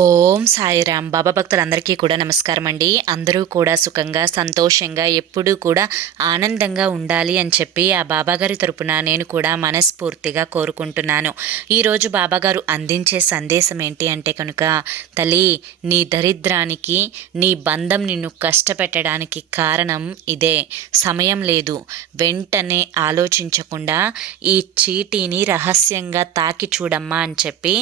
ఓం సాయిరామ్. బాబా భక్తులందరికీ కూడా నమస్కారం అండి. అందరూ కూడా సుఖంగా సంతోషంగా ఎప్పుడూ కూడా ఆనందంగా ఉండాలి అని చెప్పి ఆ బాబాగారి తరపున నేను కూడా మనస్ఫూర్తిగా కోరుకుంటున్నాను. ఈరోజు బాబాగారు అందించే సందేశం ఏంటి అంటే కనుక, తల్లి, నీ దరిద్రానికి నీ బంధం నిన్ను కష్టపెట్టడానికి కారణం ఇదే. సమయం లేదు, వెంటనే ఆలోచించకుండా ఈ చీటీని రహస్యంగా తాకి చూడమ్మా అని చెప్పి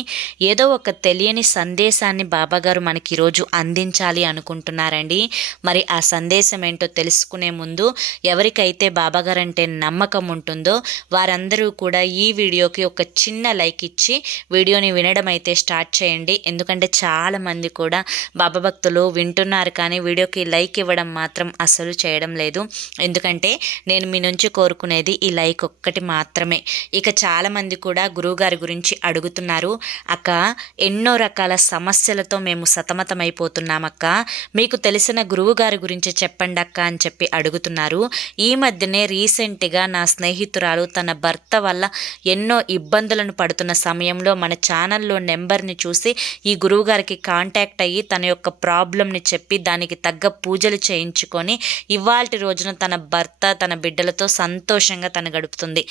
ఏదో ఒక తెలియని సందేశాన్ని బాబాగారు మనకి ఈరోజు అందించాలి అనుకుంటున్నారండి. మరి ఆ సందేశం ఏంటో తెలుసుకునే ముందు ఎవరికైతే బాబాగారు అంటే నమ్మకం ఉంటుందో వారందరూ కూడా ఈ వీడియోకి ఒక చిన్న లైక్ ఇచ్చి వీడియోని వినడం అయితే స్టార్ట్ చేయండి. ఎందుకంటే చాలామంది కూడా బాబా భక్తులు వింటున్నారు కానీ వీడియోకి లైక్ ఇవ్వడం మాత్రం అసలు చేయడం లేదు. ఎందుకంటే నేను మీ నుంచి కోరుకునేది ఈ లైక్ ఒక్కటి మాత్రమే. ఇక చాలామంది కూడా గురువుగారి గురించి అడుగుతున్నారు, అక్క ఎన్నో రకాల సమస్యలతో మేము సతమతమైపోతున్నామక్క, మీకు తెలిసిన గురువుగారి గురించి చెప్పండి అక్క అని చెప్పి అడుగుతున్నారు. ఈ మధ్యనే రీసెంట్గా నా స్నేహితురాలు తన భర్త వల్ల ఎన్నో ఇబ్బందులను పడుతున్న సమయంలో మన ఛానల్లో నెంబర్ని చూసి ఈ గురువుగారికి కాంటాక్ట్ అయ్యి తన యొక్క ప్రాబ్లంని చెప్పి దానికి తగ్గ పూజలు చేయించుకొని ఇవాల్టి రోజున తన భర్త తన బిడ్డలతో సంతోషంగా తను గడుపుతుంది.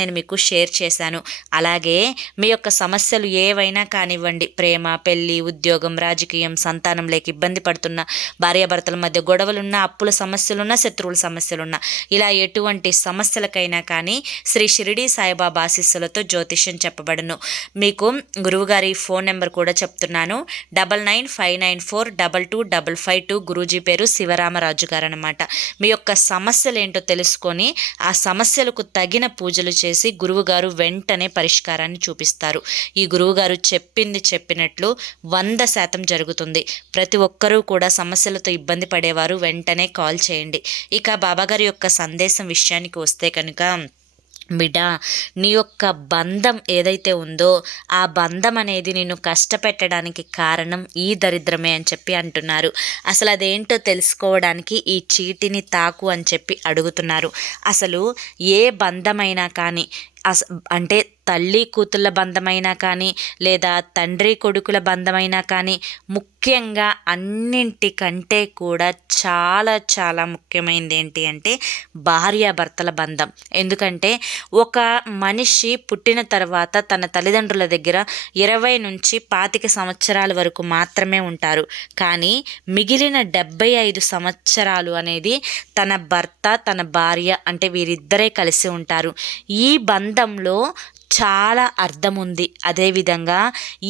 నేను మీకు షేర్ చేశాను. అలాగే మీ యొక్క సమస్యలు ఏవైనా కానివ్వండి, ప్రేమ, పెళ్లి, ఉద్యోగం, రాజకీయం, సంతానం లేక ఇబ్బంది పడుతున్న భార్యాభర్తల మధ్య గొడవలున్నా, అప్పుల సమస్యలున్నా, శత్రువుల సమస్యలున్నా, ఇలా ఎటువంటి సమస్యలకైనా కానీ శ్రీ షిరిడి సాయిబాబా ఆశీస్సులతో జ్యోతిష్యం చెప్పబడును. మీకు గురువుగారి ఫోన్ నెంబర్ కూడా చెప్తున్నాను, 9959422552. గురూజీ పేరు శివరామరాజు గారు అనమాట. మీ యొక్క సమస్యలు ఏంటో తెలుసుకొని ఆ సమస్యలకు తగిన పూజలు చేసి గురువుగారు వెంటనే పరిష్కారాన్ని చూపిస్తారు. ఈ గురువుగారు చెప్పింది చెప్పినట్లు 100% జరుగుతుంది. ప్రతి ఒక్కరూ కూడా సమస్యలతో ఇబ్బంది పడేవారు వెంటనే కాల్ చేయండి. ఇక బాబాగారి యొక్క సందేశం విషయానికి వస్తే కనుక, బిడ్డ, నీ యొక్క బంధం ఏదైతే ఉందో ఆ బంధం అనేది నిన్ను కష్టపెట్టడానికి కారణం ఈ దరిద్రమే అని చెప్పి అంటున్నారు. అసలు అదేంటో తెలుసుకోవడానికి ఈ చీటిని తాకు అని చెప్పి అడుగుతున్నారు. అసలు ఏ బంధమైనా కానీ అంటే తల్లి కూతుళ్ళ బంధమైనా కానీ లేదా తండ్రి కొడుకుల బంధమైనా కానీ, ముఖ్యంగా అన్నింటికంటే కూడా చాలా చాలా ముఖ్యమైనది ఏంటి అంటే భార్యాభర్తల బంధం. ఎందుకంటే ఒక మనిషి పుట్టిన తర్వాత తన తల్లిదండ్రుల దగ్గర 20 నుంచి 25 సంవత్సరాల వరకు మాత్రమే ఉంటారు. కానీ మిగిలిన 75 సంవత్సరాలు అనేది తన భర్త తన భార్య అంటే వీరిద్దరే కలిసి ఉంటారు. ఈ బంధంలో చాలా అర్థం ఉంది. అదేవిధంగా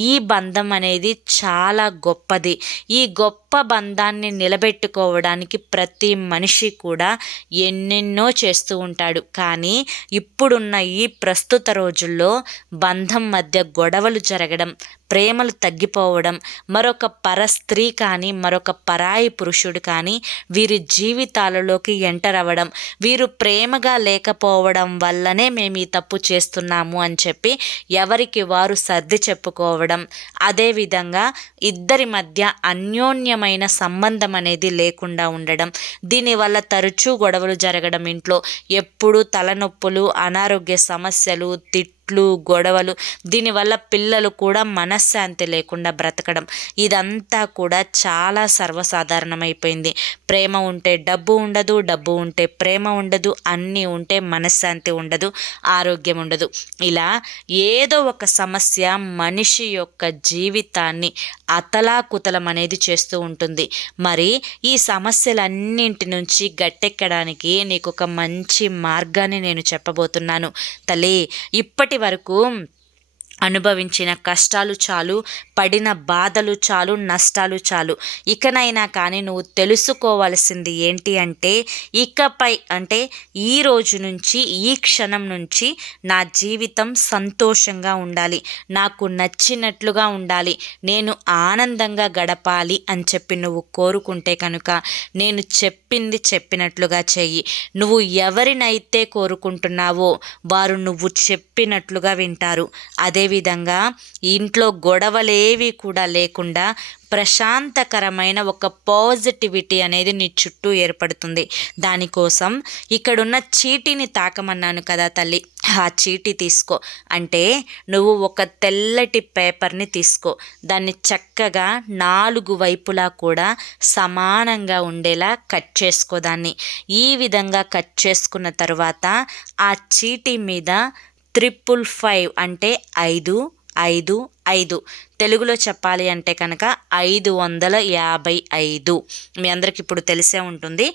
ఈ బంధం అనేది చాలా గొప్పది. ఈ గొప్ప బంధాన్ని నిలబెట్టుకోవడానికి ప్రతి మనిషి కూడా ఎన్నెన్నో చేస్తూ ఉంటాడు. కానీ ఇప్పుడున్న ఈ ప్రస్తుత రోజుల్లో బంధం మధ్య గొడవలు జరగడం, ప్రేమలు తగ్గిపోవడం, మరొక పరస్త్రీ కానీ మరొక పరాయి పురుషుడు కానీ వీరి జీవితాలలోకి ఎంటర్ అవ్వడం, వీరు ప్రేమగా లేకపోవడం వల్లనే మేము ఈ తప్పు చేస్తున్నాము అని చెప్పి ఎవరికి వారు సర్ది చెప్పుకోవడం, అదేవిధంగా ఇద్దరి మధ్య అన్యోన్యమైన సంబంధం అనేది లేకుండా ఉండడం, దీనివల్ల తరచూ గొడవలు జరగడం, ఇంట్లో ఎప్పుడూ తలనొప్పులు, అనారోగ్య సమస్యలు, గొడవలు, దీనివల్ల పిల్లలు కూడా మనశ్శాంతి లేకుండా బ్రతకడం, ఇదంతా కూడా చాలా సర్వసాధారణమైపోయింది. ప్రేమ ఉంటే డబ్బు ఉండదు, డబ్బు ఉంటే ప్రేమ ఉండదు, అన్నీ ఉంటే మనశ్శాంతి ఉండదు, ఆరోగ్యం ఉండదు. ఇలా ఏదో ఒక సమస్య మనిషి యొక్క జీవితాన్ని అతలాకుతలం అనేది చేస్తూ ఉంటుంది. మరి ఈ సమస్యలన్నింటి నుంచి గట్టెక్కడానికి నీకు ఒక మంచి మార్గాన్ని నేను చెప్పబోతున్నాను. తల్లి, ఇప్పటి వరకు అనుభవించిన కష్టాలు చాలు, పడిన బాధలు చాలు, నష్టాలు చాలు. ఇకనైనా కానీ నువ్వు తెలుసుకోవాల్సింది ఏంటి అంటే, ఇకపై అంటే ఈ రోజు నుంచి, ఈ క్షణం నుంచి నా జీవితం సంతోషంగా ఉండాలి, నాకు నచ్చినట్లుగా ఉండాలి, నేను ఆనందంగా గడపాలి అని చెప్పి నువ్వు కోరుకుంటే కనుక నేను చెప్పింది చెప్పినట్లుగా చెయ్యి. నువ్వు ఎవరినైతే కోరుకుంటున్నావో వారు నువ్వు చెప్పినట్లుగా వింటారు. అదే అదేవిధంగా ఇంట్లో గొడవలేవి కూడా లేకుండా ప్రశాంతకరమైన ఒక పాజిటివిటీ అనేది నీ చుట్టూ ఏర్పడుతుంది. దానికోసం ఇక్కడున్న చీటీని తాకమన్నాను కదా తల్లి, ఆ చీటీ తీసుకో. అంటే నువ్వు ఒక తెల్లటి పేపర్ని తీసుకో, దాన్ని చక్కగా 4 వైపులా కూడా సమానంగా ఉండేలా కట్ చేసుకో. దాన్ని ఈ విధంగా కట్ చేసుకున్న తర్వాత ఆ చీటీ మీద 555 అంటే 555, తెలుగులో చెప్పాలి అంటే కనుక 555. మీ అందరికి ఇప్పుడు తెలిసే ఉంటుంది.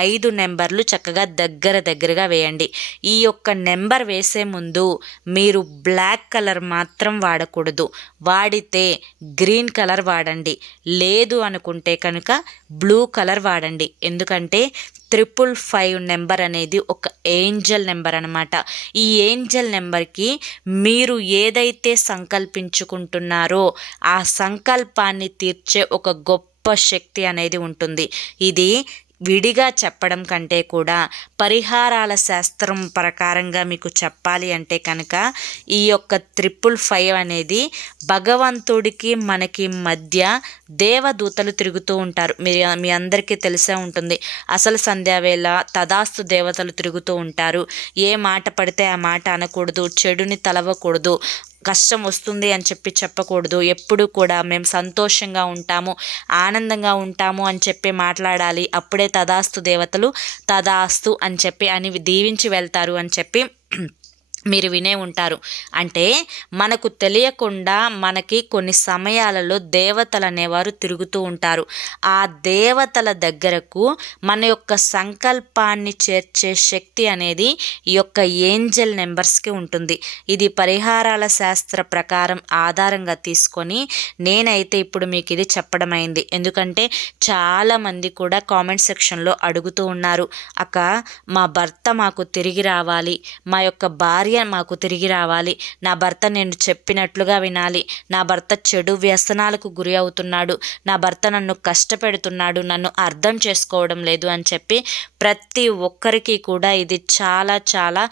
5 నెంబర్లు చక్కగా దగ్గరగా వేయండి. ఈ యొక్క నెంబర్ వేసే ముందు మీరు బ్లాక్ కలర్ మాత్రం వాడకూడదు, వాడితే గ్రీన్ కలర్ వాడండి, లేదు అనుకుంటే కనుక బ్లూ కలర్ వాడండి. ఎందుకంటే 555 నెంబర్ అనేది ఒక ఏంజల్ నెంబర్ అనమాట. ఈ ఏంజల్ నెంబర్కి మీరు ఏదైతే సంకల్పించుకుంటున్నారో ఆ సంకల్పాన్ని తీర్చే ఒక గొప్ప శక్తి అనేది ఉంటుంది. ఇది విడిగా చెప్పడం కంటే కూడా పరిహారాల శాస్త్రం ప్రకారంగా మీకు చెప్పాలి అంటే కనుక ఈ యొక్క 555 అనేది భగవంతుడికి మనకి మధ్య దేవదూతలు తిరుగుతూ ఉంటారు. మీ అందరికీ తెలిసే ఉంటుంది. అసలు సంధ్యావేళ తదాస్తు దేవతలు తిరుగుతూ ఉంటారు. ఏ మాట పడితే ఆ మాట అనకూడదు, చెడుని తలవకూడదు, కష్టం వస్తుంది అని చెప్పకూడదు. ఎప్పుడు కూడా మేము సంతోషంగా ఉంటాము, ఆనందంగా ఉంటాము అని చెప్పి మాట్లాడాలి. అప్పుడే తదాస్తు దేవతలు తదాస్తు అని దీవించి వెళ్తారు అని చెప్పి మీరు వినే ఉంటారు. అంటే మనకు తెలియకుండా మనకి కొన్ని సమయాలలో దేవతలు అనేవారు తిరుగుతూ ఉంటారు. ఆ దేవతల దగ్గరకు మన యొక్క సంకల్పాన్ని చేర్చే శక్తి అనేది ఈ యొక్క ఏంజల్ నెంబర్స్కి ఉంటుంది. ఇది పరిహారాల శాస్త్ర ప్రకారం ఆధారంగా తీసుకొని నేనైతే ఇప్పుడు మీకు ఇది చెప్పడం అయింది. ఎందుకంటే చాలామంది కూడా కామెంట్ సెక్షన్లో అడుగుతూ ఉన్నారు, అక్క మా భర్త మాకు తిరిగి రావాలి, మా యొక్క భార్య మాకు తిరిగి రావాలి, నా భర్త నేను చెప్పినట్లుగా వినాలి, నా భర్త చెడు వ్యసనాలకు గురి అవుతున్నాడు, నా భర్త నన్ను కష్టపెడుతున్నాడు, నన్ను అర్థం చేసుకోవడం లేదు అని చెప్పి ప్రతి ఒక్కరికి కూడా ఇది చాలా చాలా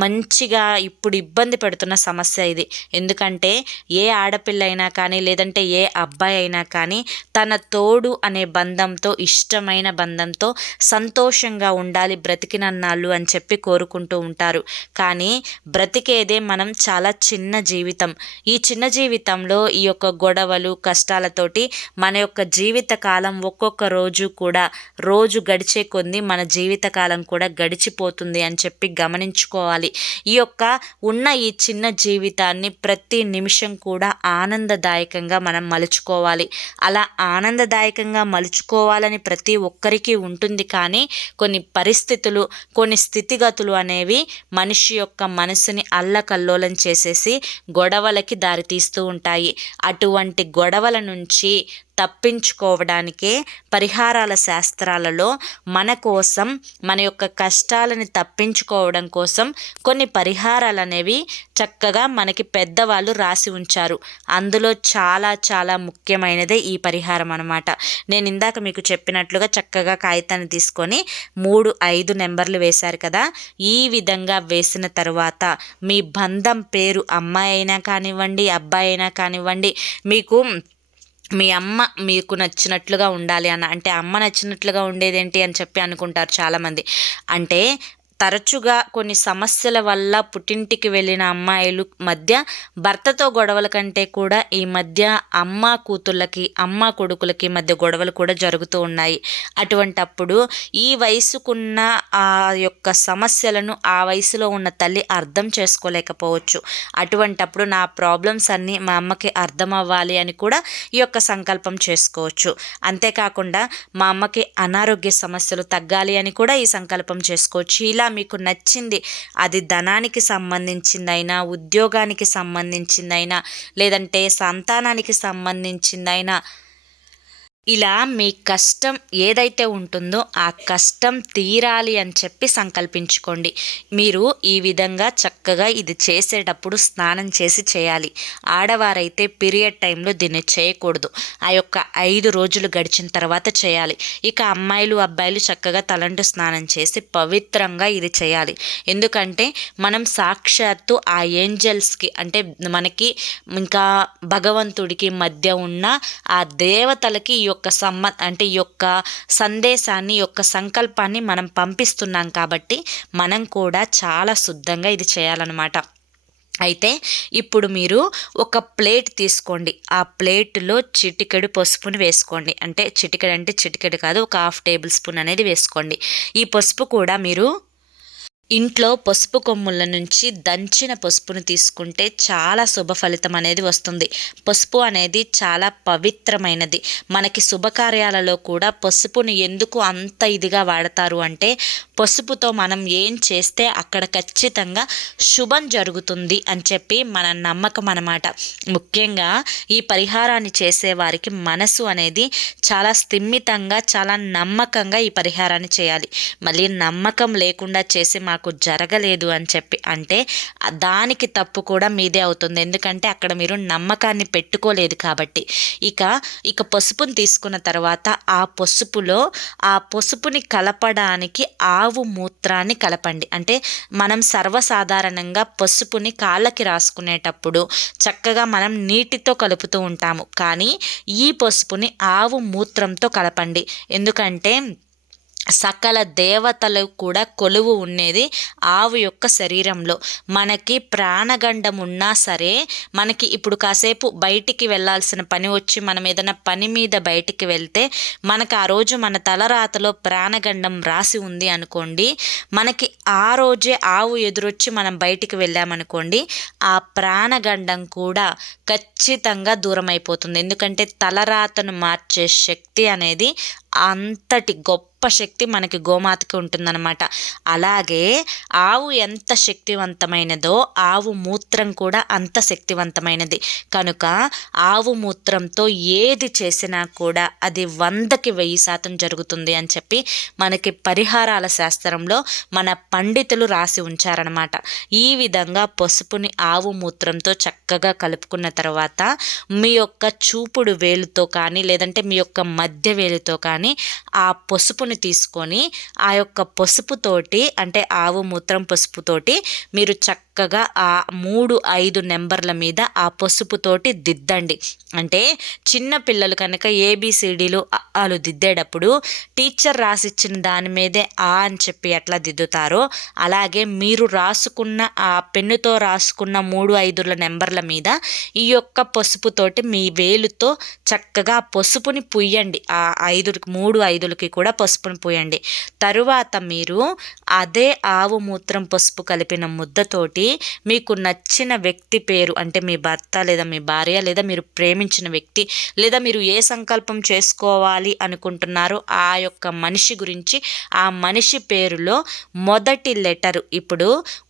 మంచిగా ఇప్పుడు ఇబ్బంది పెడుతున్న సమస్య ఇది. ఎందుకంటే ఏ ఆడపిల్ల అయినా కానీ లేదంటే ఏ అబ్బాయి అయినా కానీ తన తోడు అనే బంధంతో, ఇష్టమైన బంధంతో సంతోషంగా ఉండాలి బ్రతికినన్నాళ్ళు అని చెప్పి కోరుకుంటూ ఉంటారు. కానీ బ్రతికేదే మనం చాలా చిన్న జీవితం. ఈ చిన్న జీవితంలో ఈ యొక్క గొడవలు కష్టాలతోటి మన యొక్క జీవిత కాలం ఒక్కొక్క రోజు కూడా రోజు గడిచే కొద్ది మన జీవితకాలం కూడా గడిచిపోతుంది అని చెప్పి గమనించుకోవాలి. ఈ యొక్క ఉన్న ఈ చిన్న జీవితాన్ని ప్రతి నిమిషం కూడా ఆనందదాయకంగా మనం మలుచుకోవాలి. అలా ఆనందదాయకంగా మలుచుకోవాలని ప్రతి ఒక్కరికి ఉంటుంది. కానీ కొన్ని పరిస్థితులు, కొన్ని స్థితిగతులు అనేవి మనిషి యొక్క మనసుని అల్లకల్లోలం చేసేసి గొడవలకి దారితీస్తూ ఉంటాయి. అటువంటి గొడవల నుంచి తప్పించుకోవడానికే పరిహారాల శాస్త్రాలలో మన కోసం, మన యొక్క కష్టాలని తప్పించుకోవడం కోసం కొన్ని పరిహారాలు అనేవి చక్కగా మనకి పెద్దవాళ్ళు రాసి ఉంచారు. అందులో చాలా చాలా ముఖ్యమైనదే ఈ పరిహారం అన్నమాట. నేను ఇందాక మీకు చెప్పినట్లుగా చక్కగా కాగితాన్ని తీసుకొని 5 నెంబర్లు వేశారు కదా, ఈ విధంగా వేసిన తర్వాత మీ బంధం పేరు అమ్మాయి అయినా కానివ్వండి, అబ్బాయి అయినా కానివ్వండి, మీ అమ్మ మీకు నచ్చినట్లుగా ఉండాలి అంటే అమ్మ నచ్చినట్లుగా ఉండేదేంటి అని చెప్పి అనుకుంటారు చాలామంది. అంటే తరచుగా కొన్ని సమస్యల వల్ల పుట్టింటికి వెళ్ళిన అమ్మాయిలు మధ్య భర్తతో గొడవల కంటే కూడా ఈ మధ్య అమ్మ కూతుళ్ళకి, అమ్మ కొడుకులకి మధ్య గొడవలు కూడా జరుగుతూ ఉన్నాయి. అటువంటప్పుడు ఈ వయసుకున్న ఆ యొక్క సమస్యలను ఆ వయసులో ఉన్న తల్లి అర్థం చేసుకోలేకపోవచ్చు. అటువంటప్పుడు నా ప్రాబ్లమ్స్ అన్నీ మా అమ్మకి అర్థం అవ్వాలి అని కూడా ఈ యొక్క సంకల్పం చేసుకోవచ్చు. అంతేకాకుండా మా అమ్మకి అనారోగ్య సమస్యలు తగ్గాలి అని కూడా ఈ సంకల్పం చేసుకోవచ్చు. ఇలా మీకు నచ్చింది, అది ధనానికి సంబంధించిందైనా, ఉద్యోగానికి సంబంధించిందైనా, లేదంటే సంతానానికి సంబంధించిందైనా, ఇలా మీ కష్టం ఏదైతే ఉంటుందో ఆ కష్టం తీరాలి అని చెప్పి సంకల్పించుకోండి. మీరు ఈ విధంగా చక్కగా ఇది చేసేటప్పుడు స్నానం చేసి చేయాలి. ఆడవారైతే పీరియడ్ టైంలో దీన్ని చేయకూడదు. ఆ యొక్క 5 రోజులు గడిచిన తర్వాత చేయాలి. ఇక అమ్మాయిలు అబ్బాయిలు చక్కగా తలంటు స్నానం చేసి పవిత్రంగా ఇది చేయాలి. ఎందుకంటే మనం సాక్షాత్తు ఆ ఏంజల్స్కి అంటే మనకి ఇంకా భగవంతుడికి మధ్య ఉన్న ఆ దేవతలకి ఈ యొక్క అంటే ఈ యొక్క సందేశాన్ని, ఈ యొక్క సంకల్పాన్ని మనం పంపిస్తున్నాం కాబట్టి మనం కూడా చాలా శుద్ధంగా ఇది చేయాలన్నమాట. అయితే ఇప్పుడు మీరు ఒక ప్లేట్ తీసుకోండి. ఆ ప్లేట్లో చిటికెడు పసుపుని వేసుకోండి. అంటే చిటికెడు కాదు, ఒక 1/2 టేబుల్ స్పూన్ అనేది వేసుకోండి. ఈ పసుపు కూడా మీరు ఇంట్లో పసుపు కొమ్ముల నుంచి దంచిన పసుపును తీసుకుంటే చాలా శుభ ఫలితం అనేది వస్తుంది. పసుపు అనేది చాలా పవిత్రమైనది. మనకి శుభకార్యాలలో కూడా పసుపుని ఎందుకు అంత ఇదిగా వాడతారు అంటే పసుపుతో మనం ఏం చేస్తే అక్కడ ఖచ్చితంగా శుభం జరుగుతుంది అని చెప్పి మన నమ్మకం అన్నమాట. ముఖ్యంగా ఈ పరిహారాన్ని చేసేవారికి మనసు అనేది చాలా స్థిమితంగా, చాలా నమ్మకంగా ఈ పరిహారాన్ని చేయాలి. మళ్ళీ నమ్మకం లేకుండా చేసి మాకు జరగలేదు అని చెప్పి అంటే దానికి తప్పు కూడా మీదే అవుతుంది. ఎందుకంటే అక్కడ మీరు నమ్మకాన్ని పెట్టుకోలేదు కాబట్టి. ఇక పసుపుని తీసుకున్న తర్వాత ఆ పసుపుని కలపడానికి ఆవు మూత్రాన్ని కలపండి. అంటే మనం సర్వసాధారణంగా పసుపుని కాళ్ళకి రాసుకునేటప్పుడు చక్కగా మనం నీటితో కలుపుతూ ఉంటాము. కానీ ఈ పసుపుని ఆవు మూత్రంతో కలపండి. ఎందుకంటే సకల దేవతలు కూడా కొలువు ఉండేది ఆవు యొక్క శరీరంలో. మనకి ప్రాణగండం ఉన్నా సరే మనకి ఇప్పుడు కాసేపు బయటికి వెళ్ళాల్సిన పని వచ్చి మనం ఏదైనా పని మీద బయటికి వెళ్తే మనకు ఆ రోజు మన తలరాతలో ప్రాణగండం రాసి ఉంది అనుకోండి, మనకి ఆ రోజే ఆవు ఎదురొచ్చి మనం బయటికి వెళ్ళామనుకోండి, ఆ ప్రాణగండం కూడా ఖచ్చితంగా దూరం అయిపోతుంది. ఎందుకంటే తలరాతను మార్చే శక్తి అనేది అంతటి గొప్ప శక్తి మనకి గోమాతకి ఉంటుందన్నమాట. అలాగే ఆవు ఎంత శక్తివంతమైనదో ఆవు మూత్రం కూడా అంత శక్తివంతమైనది. కనుక ఆవు మూత్రంతో ఏది చేసినా కూడా అది 100కి 1000% జరుగుతుంది అని చెప్పి మనకి పరిహారాల శాస్త్రంలో మన పండితులు రాసి ఉంచారనమాట. ఈ విధంగా పసుపుని ఆవు మూత్రంతో చక్కగా కలుపుకున్న తర్వాత మీ యొక్క చూపుడు వేలుతో కానీ లేదంటే మీ యొక్క మధ్య వేలుతో కానీ ఆ పసుపుని తీసుకొని ఆ యొక్క పసుపుతోటి అంటే ఆవు మూత్రం పసుపుతోటి మీరు చక్కగా ఆ 3-5 నెంబర్ల మీద ఆ పసుపుతోటి దిద్దండి. అంటే చిన్న పిల్లలు కనుక ABCDలు వాళ్ళు దిద్దేటప్పుడు టీచర్ రాసిచ్చిన దాని మీదే ఆ అని చెప్పి ఎట్లా దిద్దుతారో అలాగే మీరు రాసుకున్న ఆ పెన్నుతో రాసుకున్న 3-5 నెంబర్ల మీద ఈ యొక్క పసుపుతోటి మీ వేలుతో చక్కగా పసుపుని పుయ్యండి. ఆ 3-5కి కూడా పసుపుని పూయండి. తరువాత మీరు అదే ఆవు మూత్రం పసుపు కలిపిన ముద్దతోటి మీకు నచ్చిన వ్యక్తి పేరు అంటే మీ భర్త లేదా మీ భార్య లేదా మీరు ప్రేమించిన వ్యక్తి లేదా మీరు ఏ సంకల్పం చేసుకోవాలి అనుకుంటున్నారో ఆ యొక్క మనిషి గురించి ఆ మనిషి పేరులో మొదటి లెటరు, ఇప్పుడు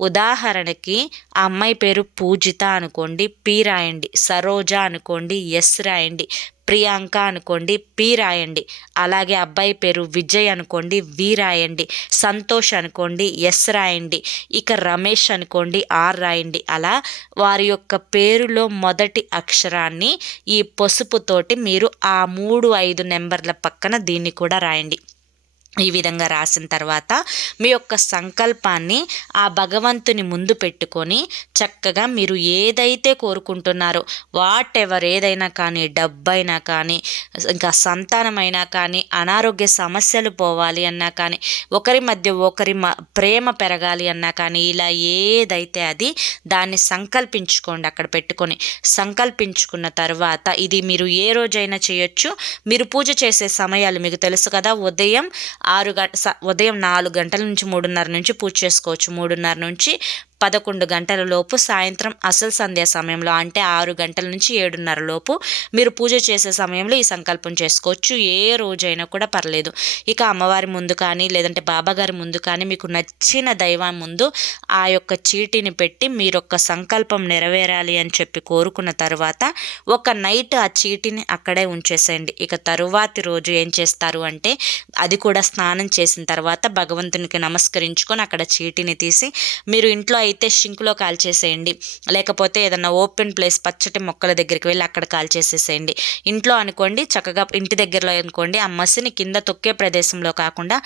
ఉదాహరణకి ఆ అమ్మాయి పేరు పూజిత అనుకోండి, పి రాయండి. సరోజ అనుకోండి, ఎస్ రాయండి. ప్రియాంక అనుకోండి, పి రాయండి. అలాగే అబ్బాయి పేరు విజయ్ అనుకోండి, వి రాయండి. సంతోష్ అనుకోండి, ఎస్ రాయండి. ఇక రమేష్ అనుకోండి, ఆర్ రాయండి. అలా వారి యొక్క పేరులో మొదటి అక్షరాన్ని ఈ పసుపుతోటి మీరు ఆ 3-5 నెంబర్ల పక్కన దీన్ని కూడా రాయండి. ఈ విధంగా రాసిన తర్వాత మీ యొక్క సంకల్పాన్ని ఆ భగవంతుని ముందు పెట్టుకొని చక్కగా మీరు ఏదైతే కోరుకుంటున్నారో వాటెవర్ ఏదైనా కానీ, డబ్బైనా కానీ, ఇంకా సంతానమైనా కానీ, అనారోగ్య సమస్యలు పోవాలి అన్నా కానీ, ఒకరి మధ్య ఒకరి ప్రేమ పెరగాలి అన్నా కానీ, ఇలా ఏదైతే అది దాన్ని సంకల్పించుకోండి. అక్కడ పెట్టుకొని సంకల్పించుకున్న తర్వాత ఇది మీరు ఏ రోజైనా చేయొచ్చు. మీరు పూజ చేసే సమయాలు మీకు తెలుసు కదా, ఉదయం 4 గంటల నుంచి 3:30 నుంచి పూజ చేసుకోవచ్చు. 3:30 నుంచి 11 గంటల లోపు, సాయంత్రం అసలు సంధ్యా సమయంలో అంటే 6 గంటల నుంచి 7:30 లోపు మీరు పూజ చేసే సమయంలో ఈ సంకల్పం చేసుకోవచ్చు. ఏ రోజైనా కూడా పర్లేదు. ఇక అమ్మవారి ముందు కానీ లేదంటే బాబాగారి ముందు కానీ మీకు నచ్చిన దైవం ముందు ఆ యొక్క చీటీని పెట్టి మీరొక్క సంకల్పం నెరవేరాలి అని చెప్పి కోరుకున్న తర్వాత ఒక నైట్ ఆ చీటీని అక్కడే ఉంచేసేయండి. ఇక తరువాతి రోజు ఏం చేస్తారు అంటే అది కూడా స్నానం చేసిన తర్వాత భగవంతునికి నమస్కరించుకొని అక్కడ చీటీని తీసి మీరు ఇంట్లో అయితే షింక్లో కాల్చేసేయండి, లేకపోతే ఏదన్నా ఓపెన్ ప్లేస్ పచ్చటి మొక్కల దగ్గరికి వెళ్ళి అక్కడ కాల్చేసేసేయండి. ఇంట్లో అనుకోండి, చక్కగా ఇంటి దగ్గరలో అనుకోండి, ఆ మసిని కింద తొక్కే ప్రదేశంలో కాకుండా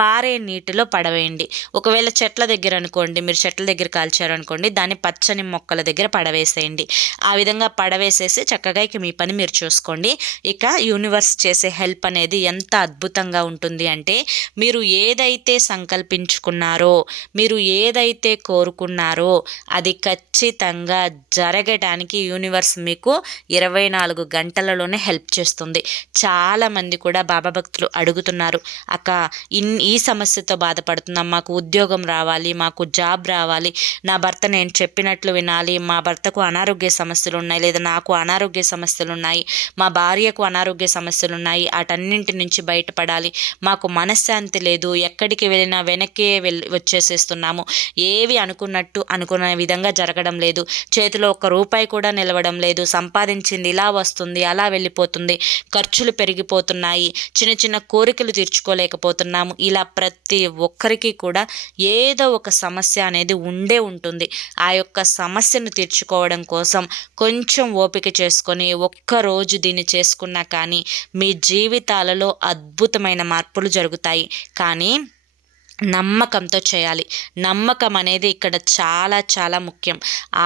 పారే నీటిలో పడవేయండి. ఒకవేళ చెట్ల దగ్గర అనుకోండి, మీరు చెట్ల దగ్గర కాల్చారు అనుకోండి, దాన్ని పచ్చని మొక్కల దగ్గర పడవేసేయండి. ఆ విధంగా పడవేసేసి చక్కగా ఇక మీ పని మీరు చూసుకోండి. ఇక యూనివర్స్ చేసే హెల్ప్ అనేది ఎంత అద్భుతంగా ఉంటుంది అంటే మీరు ఏదైతే సంకల్పించుకున్నారో, మీరు ఏదైతే కోరుకున్నారో అది ఖచ్చితంగా జరగడానికి యూనివర్స్ మీకు 24 గంటలలోనే హెల్ప్ చేస్తుంది. చాలామంది కూడా బాబా భక్తులు అడుగుతున్నారు, అక్క ఈ సమస్యతో బాధపడుతున్నాం, మాకు ఉద్యోగం రావాలి, మాకు జాబ్ రావాలి, నా భర్త నేను చెప్పినట్లు వినాలి, మా భర్తకు అనారోగ్య సమస్యలు ఉన్నాయి, లేదా నాకు అనారోగ్య సమస్యలు ఉన్నాయి, మా భార్యకు అనారోగ్య సమస్యలు ఉన్నాయి, వాటన్నింటి నుంచి బయటపడాలి, మాకు మనశ్శాంతి లేదు, ఎక్కడికి వెళ్ళినా వెనక్కి వచ్చేసేస్తున్నాము, ఏవి అనుకున్న విధంగా జరగడం లేదు, చేతిలో ఒక్క రూపాయి కూడా నిలవడం లేదు, సంపాదించింది ఇలా వస్తుంది అలా వెళ్ళిపోతుంది, ఖర్చులు పెరిగిపోతున్నాయి, చిన్న చిన్న కోరికలు తీర్చుకోలేకపోతున్నాము. ఇలా ప్రతి ఒక్కరికి కూడా ఏదో ఒక సమస్య అనేది ఉండే ఉంటుంది. ఆ యొక్క సమస్యను తీర్చుకోవడం కోసం కొంచెం ఓపిక చేసుకొని ఒక్కరోజు దీన్ని చేసుకున్నా కానీ మీ జీవితాలలో అద్భుతమైన మార్పులు జరుగుతాయి. కానీ నమ్మకంతో చేయాలి. నమ్మకం అనేది ఇక్కడ చాలా చాలా ముఖ్యం.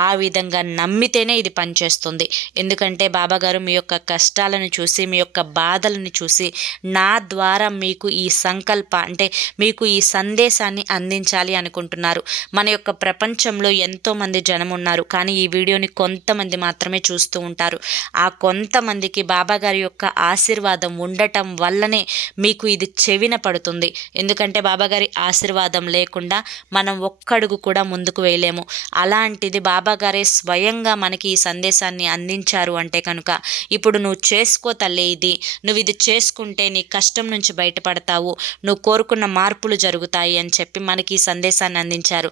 ఆ విధంగా నమ్మితేనే ఇది పనిచేస్తుంది. ఎందుకంటే బాబాగారు మీ యొక్క కష్టాలను చూసి, మీ యొక్క బాధలను చూసి నా ద్వారా మీకు ఈ అంటే మీకు ఈ సందేశాన్ని అందించాలి అనుకుంటున్నారు. మన యొక్క ప్రపంచంలో ఎంతోమంది జనం ఉన్నారు, కానీ ఈ వీడియోని కొంతమంది మాత్రమే చూస్తూ ఉంటారు. ఆ కొంతమందికి బాబాగారి యొక్క ఆశీర్వాదం ఉండటం వల్లనే మీకు ఇది చెవిన పడుతుంది. ఎందుకంటే బాబాగారి ఆశీర్వాదం లేకుండా మనం ఒక్కడుగు కూడా ముందుకు వేయలేము. అలాంటిది బాబాగారే స్వయంగా మనకి ఈ సందేశాన్ని అందించారు అంటే కనుక ఇప్పుడు నువ్వు చేసుకో తల్లి, నువ్వు ఇది చేసుకుంటే నీ కష్టం నుంచి బయటపడతావు, నువ్వు కోరుకున్న మార్పులు జరుగుతాయి అని చెప్పి మనకి ఈ సందేశాన్ని అందించారు.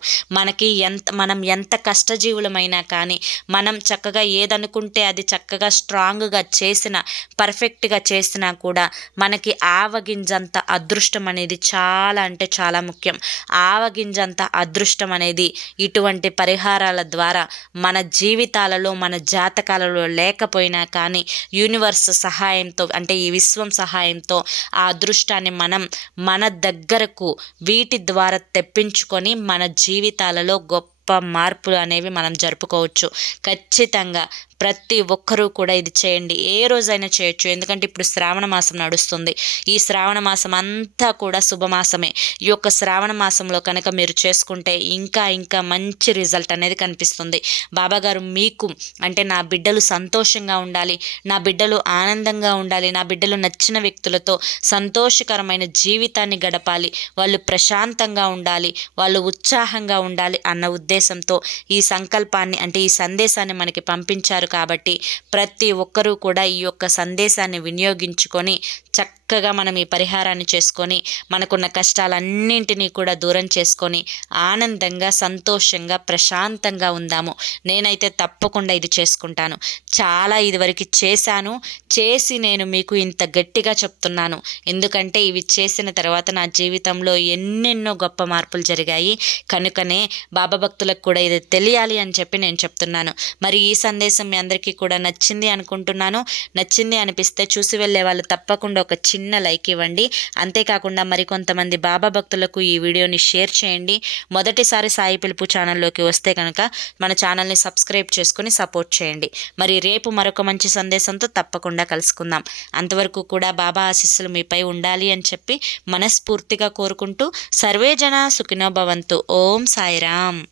మనం ఎంత కష్టజీవులమైనా కానీ మనం చక్కగా ఏదనుకుంటే అది చక్కగా స్ట్రాంగ్గా చేసిన, పర్ఫెక్ట్గా చేసినా కూడా మనకి ఆవగింజంత అదృష్టం అనేది చాలా అంటే చాలా ముఖ్యం. ఆవగింజంత అదృష్టం అనేది ఇటువంటి పరిహారాల ద్వారా మన జీవితాలలో, మన జాతకాలలో లేకపోయినా కానీ యూనివర్స్ సహాయంతో, అంటే ఈ విశ్వం సహాయంతో ఆ అదృష్టాన్ని మనం మన దగ్గరకు వీటి ద్వారా తెప్పించుకొని మన జీవితాలలో గొప్ప మార్పులు అనేవి మనం జరుపుకోవచ్చు. ఖచ్చితంగా ప్రతి ఒక్కరూ కూడా ఇది చేయండి. ఏ రోజైనా చేయొచ్చు, ఎందుకంటే ఇప్పుడు శ్రావణ మాసం నడుస్తుంది. ఈ శ్రావణ మాసం అంతా కూడా శుభమాసమే. ఈ యొక్క శ్రావణ మాసంలో కనుక మీరు చేసుకుంటే ఇంకా ఇంకా మంచి రిజల్ట్ అనేది కనిపిస్తుంది. బాబాగారు మీకు అంటే నా బిడ్డలు సంతోషంగా ఉండాలి, నా బిడ్డలు ఆనందంగా ఉండాలి, నా బిడ్డలు నచ్చిన వ్యక్తులతో సంతోషకరమైన జీవితాన్ని గడపాలి, వాళ్ళు ప్రశాంతంగా ఉండాలి, వాళ్ళు ఉత్సాహంగా ఉండాలి అన్న ఉద్దేశంతో ఈ సంకల్పాన్ని అంటే ఈ సందేశాన్ని మనకి పంపించారు. కాబట్టి ప్రతి ఒక్కరూ కూడా ఈ యొక్క సందేశాన్ని వినియోగించుకొని చక్కగా మనం ఈ పరిహారాన్ని చేసుకొని మనకున్న కష్టాలన్నింటినీ కూడా దూరం చేసుకొని ఆనందంగా, సంతోషంగా, ప్రశాంతంగా ఉందాము. నేనైతే తప్పకుండా ఇది చేసుకుంటాను. చాలా ఇదివరకు చేసి నేను మీకు ఇంత గట్టిగా చెప్తున్నాను. ఎందుకంటే ఇవి చేసిన తర్వాత నా జీవితంలో ఎన్నెన్నో గొప్ప మార్పులు జరిగాయి. కనుకనే బాబా భక్తులకు కూడా ఇది తెలియాలి అని చెప్పి నేను చెప్తున్నాను. మరి ఈ సందేశం మీ అందరికీ కూడా నచ్చింది అనుకుంటున్నాను. నచ్చింది అనిపిస్తే చూసి వెళ్ళే వాళ్ళు తప్పకుండా ఒక చిన్న లైక్ ఇవ్వండి. అంతేకాకుండా మరికొంతమంది బాబా భక్తులకు ఈ వీడియోని షేర్ చేయండి. మొదటిసారి సాయి పిలుపు ఛానల్లోకి వస్తే కనుక మన ఛానల్ని సబ్స్క్రైబ్ చేసుకుని సపోర్ట్ చేయండి. మరి రేపు మరొక మంచి సందేశంతో తప్పకుండా కలుసుకుందాం. అంతవరకు కూడా బాబా ఆశీస్సులు మీపై ఉండాలి అని చెప్పి మనస్ఫూర్తిగా కోరుకుంటూ సర్వే జన సుఖినో భవంతు. ఓం సాయిరామ్.